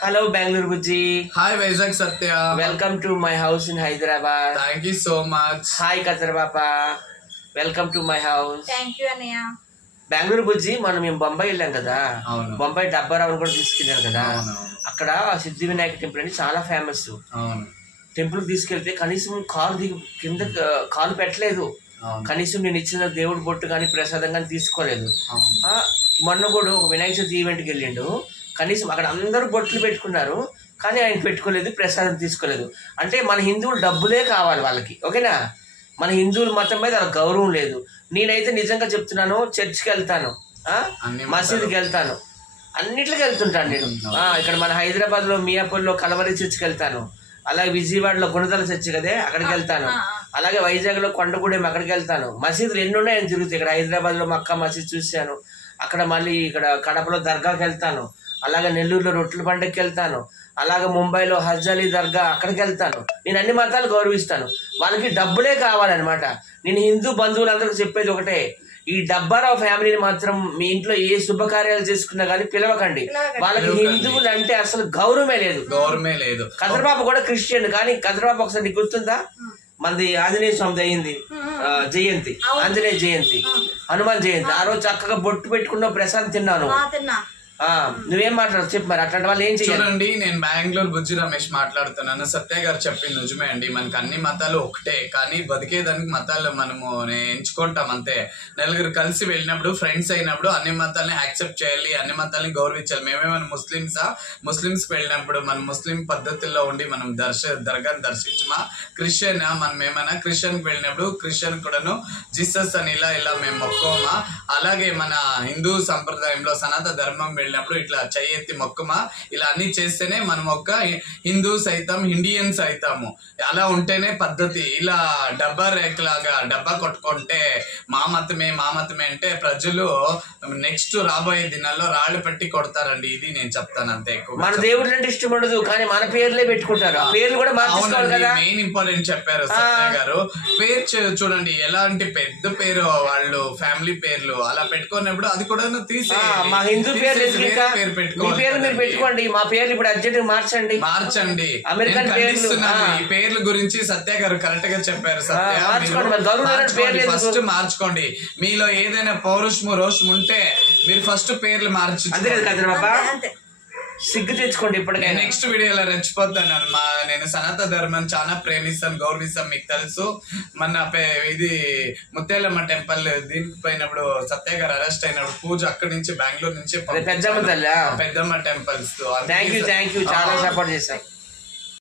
Hello, Bangalore Bujji. Hi, Vaisak Satya. Welcome to my house in Hyderabad. Thank you so much. Hi, Katar Papa. Welcome to my house. Thank you, Anaya. Bengaluru బుజ్జి మేము బొంబాయి వెళ్ళాం కదా. బొంబాయి డబ్బారావుని కూడా తీసుకెళ్ళాను కదా. అక్కడ సిద్ధి Vinayaka temple అని చాలా ఫేమస్. టెంపుల్ తీసుకెళ్తే కనీసం కింద కాలు పెట్టలేదు. కనీసం నేను ఇచ్చిన దేవుడి బొట్టు కానీ ప్రసాదం కానీ తీసుకోలేదు. మొన్న కూడా ఒక వినాయక చవితి ఈవెంట్కి వెళ్ళిండు. కనీసం అక్కడ అందరూ బొట్లు పెట్టుకున్నారు, కానీ ఆయన పెట్టుకోలేదు, ప్రసాదం తీసుకోలేదు. అంటే మన హిందువులు డబ్బులే కావాలి వాళ్ళకి, ఓకేనా? మన హిందువుల మతం మీద వాళ్ళకి గౌరవం లేదు. నేనైతే నిజంగా చెప్తున్నాను, చర్చ్కి వెళ్తాను, మసీద్కి వెళ్తాను, అన్నిట్లకి వెళ్తుంటాను నేను. ఇక్కడ మన హైదరాబాద్లో మియాపూర్లో కలవరి చర్చ్కి వెళ్తాను, అలాగే విజయవాడలో గుణదల చర్చి కదే అక్కడికి వెళ్తాను, అలాగే వైజాగ్లో కొండగూడెం అక్కడికి వెళ్తాను. మసీదులు ఎన్ని ఉన్నాయని తిరుగుతాయి. ఇక్కడ హైదరాబాద్లో మక్కా మసీద్ చూశాను, అక్కడ మళ్ళీ ఇక్కడ కడపలో దర్గాకి వెళ్తాను, అలాగే నెల్లూరులో రొట్టెల పండుగకి వెళ్తాను, అలాగే ముంబైలో హజ్జాలీ దర్గా అక్కడికి వెళ్తాను. నేను అన్ని మతాలు గౌరవిస్తాను, వాళ్ళకి డబ్బులే కావాలన్నమాట. నేను హిందూ బంధువులందరికీ చెప్పేది ఒకటే, ఈ డబ్బారావు ఫ్యామిలీని మాత్రం మీ ఇంట్లో ఏ శుభకార్యాలు చేసుకున్నా కానీ పిలవకండి. వాళ్ళకి హిందువులు అంటే అసలు గౌరవమే లేదు. కదరబాబు కూడా క్రిస్టియన్, కానీ కదరబాబు ఒకసారి నీకు గుర్తుందా? మనది ఆంజనేయ స్వామి అయింది జయంతి, ఆంజనేయ జయంతి, హనుమాన్ జయంతి. ఆ రోజు చక్కగా బొట్టు పెట్టుకున్నావు, ప్రసాదం తిన్నాను. నువ్వేం మాట్లాడు చెప్పు మరి. అట్లాంటి వాళ్ళు ఏం చూడండి, నేను బెంగళూరు బుజ్జి రమేష్ మాట్లాడుతున్నాను. సత్య గారు చెప్పింది నిజమే అండి. మనకు అన్ని మతాలు ఒకటే, కానీ బతికేదానికి మతాలు మనము ఎంచుకుంటాం అంతే. నలుగురు కలిసి వెళ్ళినప్పుడు, ఫ్రెండ్స్ అయినప్పుడు అన్ని మతాలని యాక్సెప్ట్ చేయాలి, అన్ని మతాలని గౌరవించాలి. మేమేమైనా ముస్లిమ్స్ వెళ్ళినప్పుడు మన ముస్లిం పద్ధతుల్లో ఉండి మనం దర్గాని దర్శించమా? క్రిస్టియన్ మనం ఏమైనా క్రిస్టియన్కి వెళ్ళినప్పుడు క్రిస్టియన్ కూడాను జీసస్ అని ఇలా మేము మొక్కమా? అలాగే మన హిందూ సంప్రదాయంలో సనాతన ధర్మం వెళ్ళినప్పుడు ఇట్లా చెయ్యెత్తి మొక్కమా? ఇలా అన్ని చేస్తేనే మనం ఒక్క హిందూస్ అవుతాం, ఇండియన్స్ అవుతాము. అలా ఉంటేనే పద్ధతి. ఇలా డబ్బా రేఖలాగా డబ్బా కొట్టుకుంటే మా మతమే అంటే ప్రజలు నెక్స్ట్ రాబోయే దినాల్లో రాళ్ళు పెట్టి కొడతారండి. ఇది నేను చెప్తాను అంతే. మన దేవుడు అంటే ఇష్టం ఉండదు, కానీ మన పేర్లే పెట్టుకుంటారు. పేర్లు కూడా మెయిన్ ఇంపార్టెంట్ చెప్పారు సత్య గారు. పేరు చూడండి, ఎలాంటి పెద్ద పేరు వాళ్ళు ఫ్యామిలీ పేర్లు అలా పెట్టుకున్నప్పుడు అది కూడా తీసే మా హిందూ పేరు పెట్టుకోండి. మా పేర్లు ఇప్పుడు అర్జెంట్ మార్చండి. అమెరికన్ ఈ పేర్ల గురించి సత్య గారు కరెక్ట్ గా చెప్పారు. ఫస్ట్ మార్చుకోండి. మీలో ఏదైనా పౌరుషము రోషం ఉంటే మీరు ఫస్ట్ పేర్లు మార్చు. సిగ్గు తెచ్చుకోండి. ఇప్పటికే నెక్స్ట్ వీడియోలో రెచ్చిపోతాను. నేను సనాతన ధర్మం చాలా ప్రేమిస్తాను, గౌరవిస్తాను. మీకు తెలుసు, మన ఇది ముత్యాలమ్మ టెంపుల్ దీనికి పోయినప్పుడు సత్య గారు అరెస్ట్ అయినప్పుడు పూజ అక్కడి నుంచి బెంగళూరు నుంచి పెద్దమ్మ టెంపుల్స్ చాలా సపోర్ట్ చేశాం.